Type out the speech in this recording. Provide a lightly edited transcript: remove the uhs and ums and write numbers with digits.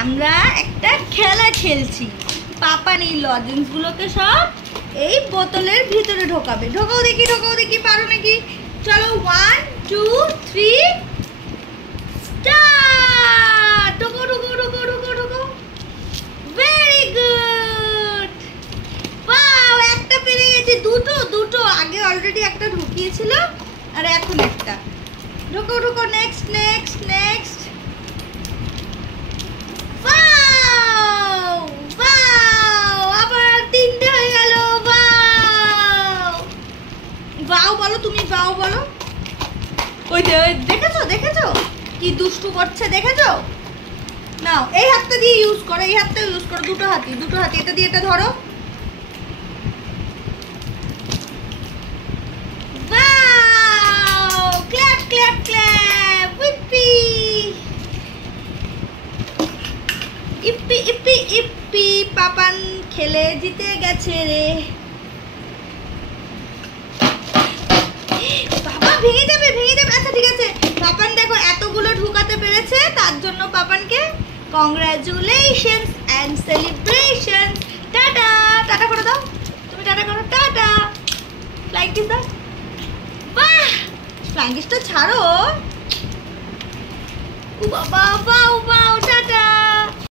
আমরা একটা খেলা খেলছি। পাপান এই লজেন্সগুলোকে সব এই বোতলের ভিতরে ঢোকাবে। ঢোকাও দেখি পারো নাকি? চলো 1 2 3 স্টার্ট। ঢোকো ভেরি গুড। ওয়াও, একটা পেরে গেছে। দুটো আগে অলরেডি একটা ঢুকিয়েছিল আর এখন একটা। ঢোকো নেক্সট। আবার 3টে হয়ে গেল। বাও বলো, তুমি বাও বলো। ওই দেখেছো কি দুষ্টু করছে, দেখেছো? নাও এই হাতটা দিয়ে ইউজ করো, দুটো হাতি এটা দিয়ে এটা ধরো। Wow, clap whoopee yippee. Papan খেলে জিতে গেছে রে। বাবা ভেঙে যাবে। আচ্ছা ঠিক আছে, পাপান দেখো এতগুলো ঢুকাতে পেরেছে, তার জন্য পাপানকে কংগ্রাচুলেশনস এন্ড সেলিব্রেশন। টাটা করে দাও। তুমি টাটা করো। টাটা। ফ্লাইং কিস দাও। বাহ, ফ্লাইং কিসটা ছাড়ো। ও বাবা, বাও টাটা।